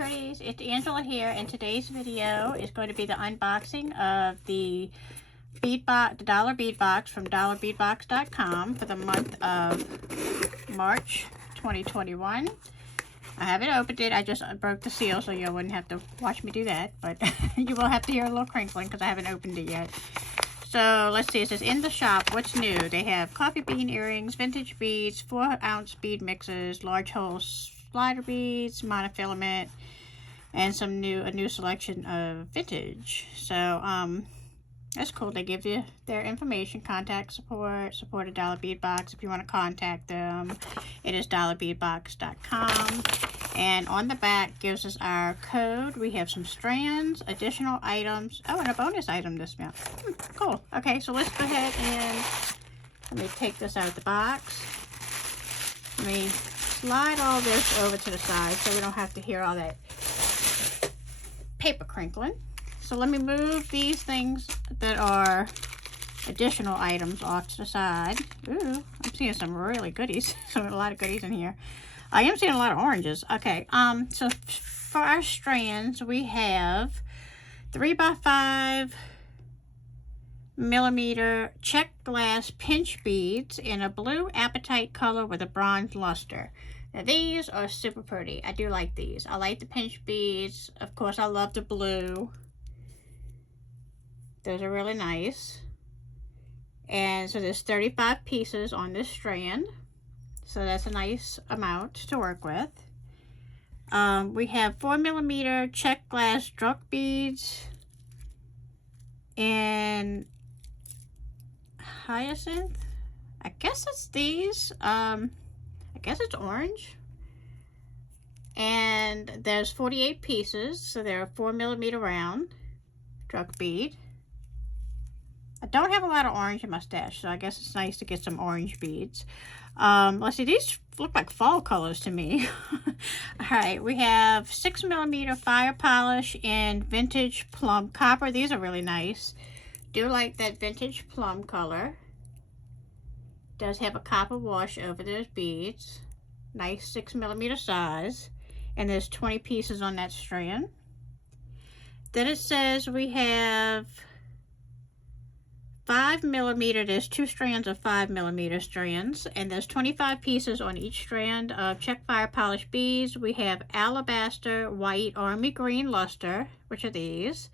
Pretties, it's Angela here, and today's video is going to be the unboxing of the bead box, the dollar bead box from dollarbeadbox.com for the month of March 2021. I haven't opened it. I just broke the seal so you wouldn't have to watch me do that, but you will have to hear a little crinkling because I haven't opened it yet. So let's see, it says in the shop, what's new? They have coffee bean earrings, vintage beads, 4-ounce bead mixes, large hole slider beads, monofilament, and a new selection of vintage. So that's cool. They give you their information, contact support a Dollar Bead Box if you want to contact them. It is dollarbeadbox.com. And on the back gives us our code. We have some strands, additional items. Oh, and a bonus item this month. Cool. Okay, so let's go ahead and let me take this out of the box. Let me slide all this over to the side so we don't have to hear all that paper crinkling. So let me move these things that are additional items off to the side. Ooh, I'm seeing some really goodies. A lot of goodies in here. I am seeing a lot of oranges. Okay, so for our strands, we have 3x5 millimeter check glass pinch beads in a blue apatite color with a bronze luster. Now these are super pretty. I do like these. I like the pinch beads. Of course, I love the blue. Those are really nice. And so there's 35 pieces on this strand. So that's a nice amount to work with. We have 4 millimeter check glass drop beads and hyacinth. I guess it's these. I guess it's orange. And there's 48 pieces, so they're a 4 millimeter round drop bead. I don't have a lot of orange in my stash, so I guess it's nice to get some orange beads. Let's see, these look like fall colors to me. All right, we have 6 millimeter fire polish in vintage plum copper. These are really nice. Do like that vintage plum color. Does have a copper wash over those beads. Nice 6 millimeter size. And there's 20 pieces on that strand. Then it says we have 5 millimeter, there's 2 strands of 5 millimeter strands, and there's 25 pieces on each strand of check fire polish beads. We have alabaster, white, army green luster, which are these,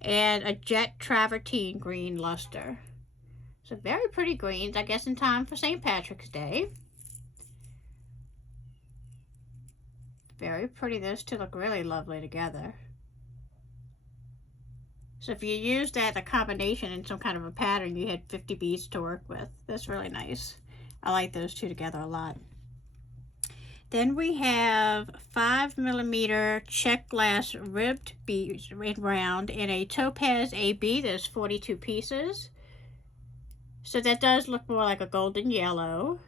and a jet travertine green luster. So very pretty greens, I guess in time for St. Patrick's Day. Very pretty. Those two look really lovely together. So if you use that, a combination in some kind of a pattern, you had 50 beads to work with. That's really nice. I like those two together a lot. Then we have 5 millimeter check glass ribbed beads round in a topaz AB. There's 42 pieces. So that does look more like a golden yellow.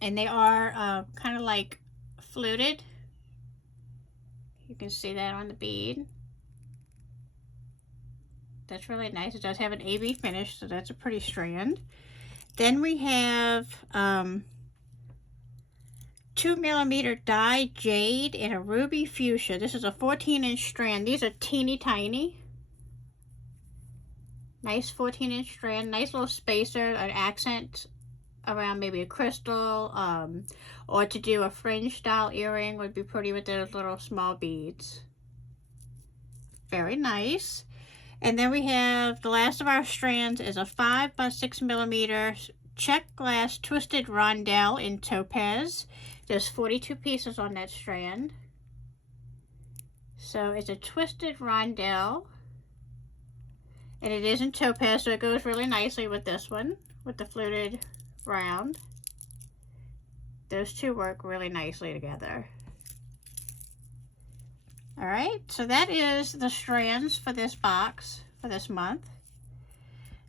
And they are kind of like fluted. You can see that on the bead. That's really nice. It does have an AB finish, so that's a pretty strand. Then we have 2 millimeter dyed jade in a ruby fuchsia. This is a 14-inch strand. These are teeny tiny. Nice 14-inch strand. Nice little spacer, an accent around maybe a crystal, or to do a fringe style earring would be pretty with those little small beads. Very nice. And then we have the last of our strands is a 5x6 millimeter check glass twisted rondelle in topaz. There's 42 pieces on that strand. So it's a twisted rondelle. And it is in topaz, so it goes really nicely with this one, with the fluted round. Those two work really nicely together. All right, so that is the strands for this box for this month.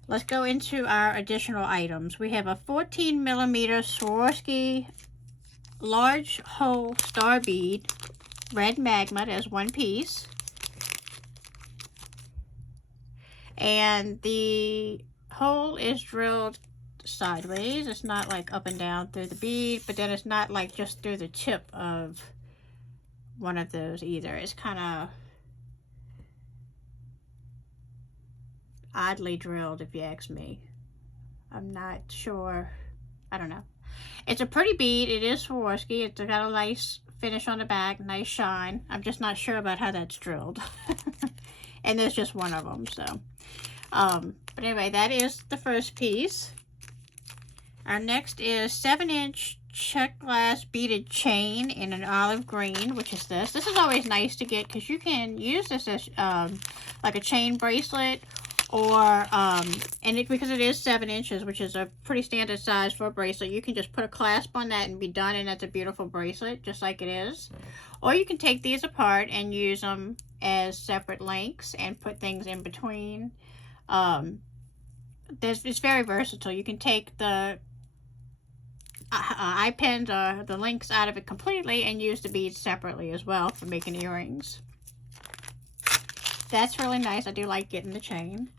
Let's go into our additional items. We have a 14 millimeter Swarovski large hole star bead, red magma. There's 1 piece. And the hole is drilled sideways. It's not like up and down through the bead, but then it's not like just through the tip of one of those either. It's kind of oddly drilled, if you ask me. I'm not sure. I don't know. It's a pretty bead. It is Swarovski. It's got a nice finish on the back, nice shine. I'm just not sure about how that's drilled. And there's just one of them, so. But anyway, that is the first piece. Our next is 7-inch check glass beaded chain in an olive green, which is this. This is always nice to get because you can use this as like a chain bracelet, or because it is 7 inches, which is a pretty standard size for a bracelet, you can just put a clasp on that and be done, and that's a beautiful bracelet, just like it is. Or you can take these apart and use them as separate links and put things in between. It's very versatile. You can take the eye pins or the links out of it completely and use the beads separately as well for making earrings. That's really nice. I do like getting the chain.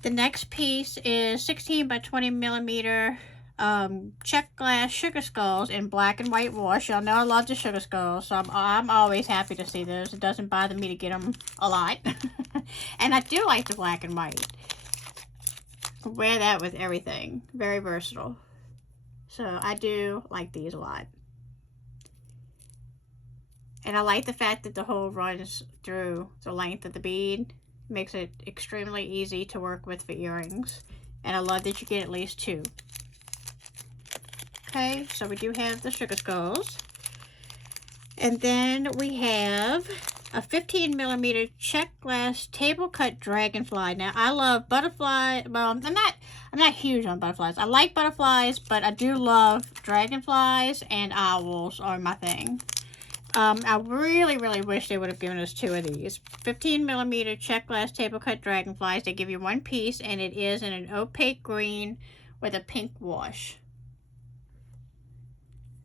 The next piece is 16 by 20 millimeter check glass sugar skulls in black and white wash. Y'all know I love the sugar skulls, so I'm always happy to see those. It doesn't bother me to get them a lot. And I do like the black and white. Wear that with everything. Very versatile. So I do like these a lot. And I like the fact that the hole runs through the length of the bead. Makes it extremely easy to work with for earrings. And I love that you get at least 2. Okay, so we do have the sugar skulls. And then we have a 15 millimeter check glass table cut dragonfly. Now I love butterfly. Well, I'm not huge on butterflies. I like butterflies, but I do love dragonflies, and owls are my thing. I really, really wish they would have given us 2 of these. 15 millimeter check glass table cut dragonflies. They give you 1 piece, and it is in an opaque green with a pink wash.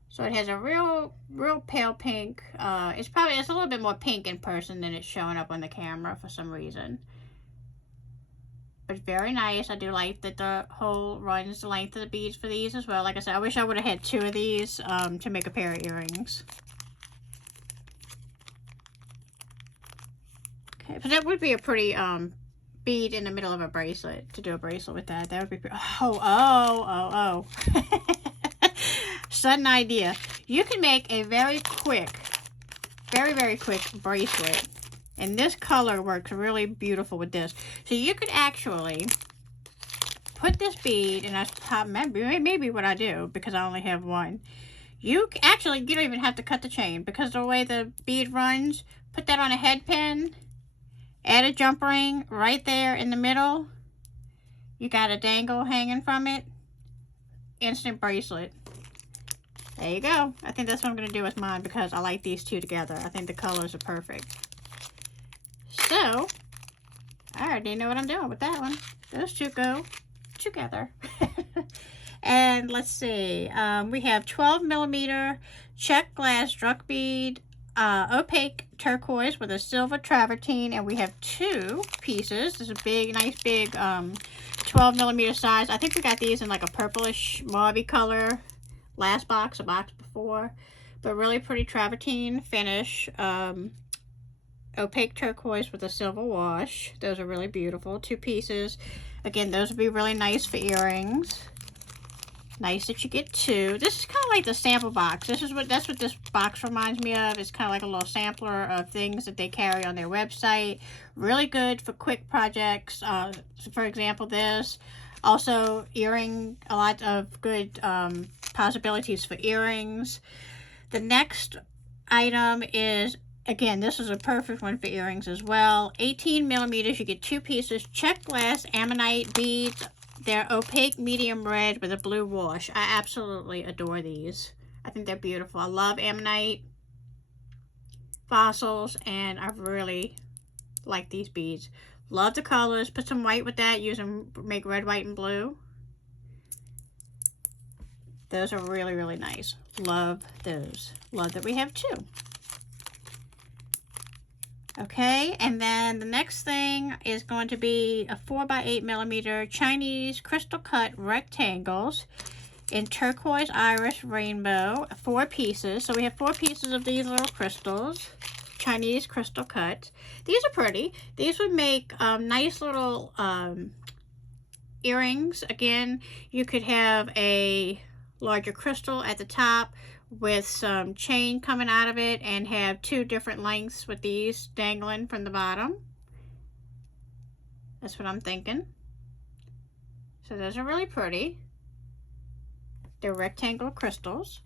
So it has a real pale pink. It's a little bit more pink in person than it's showing up on the camera for some reason. But very nice. I do like that the hole runs the length of the beads for these as well. Like I said, I wish I would have had 2 of these to make a pair of earrings. Okay, but that would be a pretty bead in the middle of a bracelet, to do a bracelet with that. That would be pretty. Oh. Sudden idea. You can make a very quick bracelet. And this color works really beautiful with this. So you could actually put this bead, and that's maybe what I do because I only have 1. You don't even have to cut the chain because the way the bead runs, put that on a head pin, add a jump ring right there in the middle. You got a dangle hanging from it. Instant bracelet. There you go. I think that's what I'm going to do with mine because I like these 2 together. I think the colors are perfect. So, I already know what I'm doing with that one. Those 2 go together. And let's see. We have 12 millimeter check glass drunk bead, opaque turquoise with a silver travertine, and we have 2 pieces. This is a nice big 12 millimeter size. I think we got these in like a purplish mauve color. Last box, a box before, but really pretty travertine finish. Opaque turquoise with a silver wash. Those are really beautiful. 2 pieces. Again, those would be really nice for earrings. Nice that you get 2. This is kind of like the sample box. That's what this box reminds me of. It's kind of like a little sampler of things that they carry on their website. Really good for quick projects. For example, this. Also, a lot of good possibilities for earrings. The next item is, again, this is a perfect one for earrings as well. 18 millimeters, you get 2 pieces. Check glass ammonite beads. They're opaque medium red with a blue wash. I absolutely adore these. I think they're beautiful. I love ammonite fossils, and I really like these beads. Love the colors. Put some white with that. Make red, white, and blue. Those are really, really nice. Love those. Love that we have 2. Okay, and then the next thing is going to be a 4 by 8 millimeter Chinese crystal cut rectangles. in turquoise, iris, rainbow, 4 pieces. So we have 4 pieces of these little crystals, Chinese crystal cuts. These are pretty. These would make nice little earrings. Again, you could have a larger crystal at the top with some chain coming out of it and have 2 different lengths with these dangling from the bottom. That's what I'm thinking. So those are really pretty. They're rectangular crystals.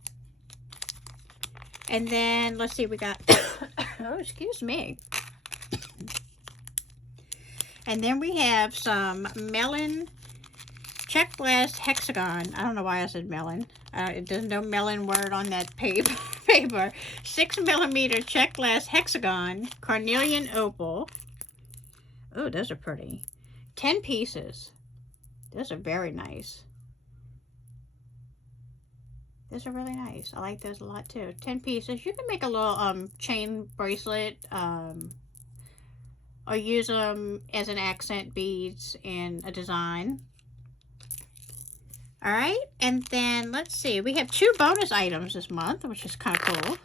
And then, let's see, we got, oh, excuse me. And then we have some melon check glass hexagon. I don't know why I said melon. There's no melon word on that paper. 6mm check glass hexagon, carnelian opal. Oh, those are pretty. 10 pieces. Those are very nice. Those are really nice. I like those a lot too. 10 pieces. You can make a little chain bracelet or use them as an accent beads in a design. All right, and then let's see. We have 2 bonus items this month, which is kind of cool.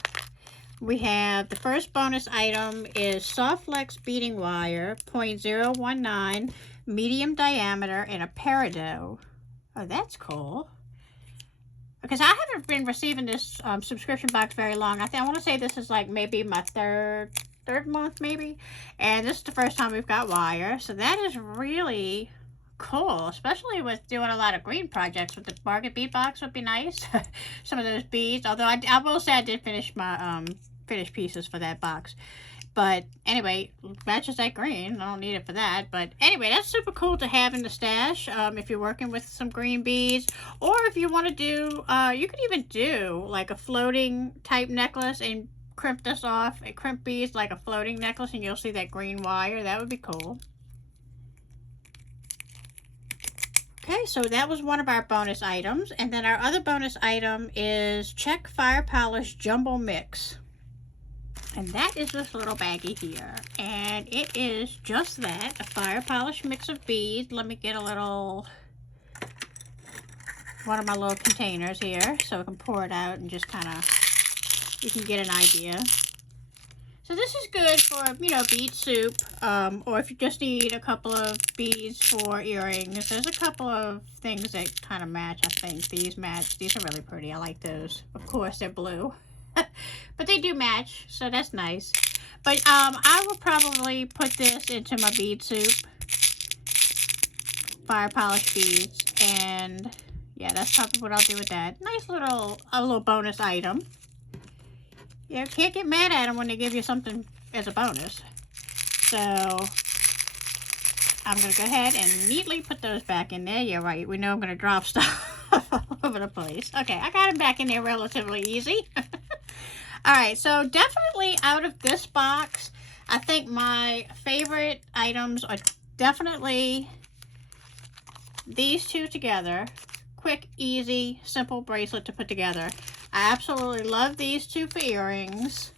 We have the first bonus item is soft flex beading wire, 0.019, medium diameter, and a peridot. Oh, that's cool. Because I haven't been receiving this subscription box very long. I want to say this is like maybe my third month maybe. And this is the first time we've got wire. So that is really cool. Especially with doing a lot of green projects with the Market bead box would be nice. Some of those beads. Although I will say I did finish my finished pieces for that box. But anyway, matches that green. I don't need it for that. But anyway, that's super cool to have in the stash if you're working with some green beads. Or if you want to do, you could even do like a floating type necklace and crimp this off. And crimp beads like a floating necklace and you'll see that green wire. That would be cool. Okay, so that was one of our bonus items. And then our other bonus item is Check Fire Polish Jumbo Mix. And that is this little baggie here. And it is just that, a fire polish mix of beads. Let me get a little, one of my little containers here so I can pour it out and just kind of, you can get an idea. So this is good for, you know, bead soup, or if you just need a couple of beads for earrings. There's a couple of things that kind of match, I think. These match. These are really pretty. I like those. Of course, they're blue. But they do match, so that's nice. But I will probably put this into my bead soup. Fire polish beads. And yeah, that's probably what I'll do with that. Nice little, a little bonus item. Yeah, you can't get mad at them when they give you something as a bonus. So I'm going to go ahead and neatly put those back in there. Yeah, right. We know I'm going to drop stuff all over the place. Okay, I got them back in there relatively easy. All right, so definitely out of this box, I think my favorite items are definitely these 2 together. Quick, easy, simple bracelet to put together. I absolutely love these 2 for earrings.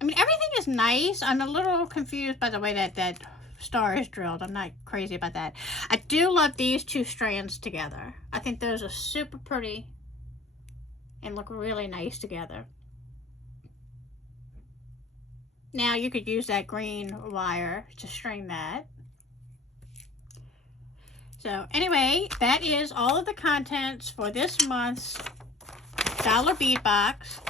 I mean, everything is nice. I'm a little confused by the way that star is drilled. I'm not crazy about that. I do love these 2 strands together. I think those are super pretty and look really nice together. Now you could use that green wire to string that. So anyway, that is all of the contents for this month's Dollar Bead Box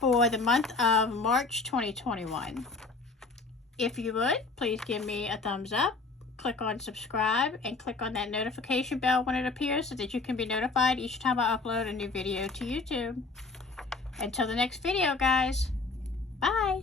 for the month of March 2021. If you would, please give me a thumbs up, click on subscribe, and click on that notification bell when it appears so that you can be notified each time I upload a new video to YouTube. Until the next video, guys. Bye.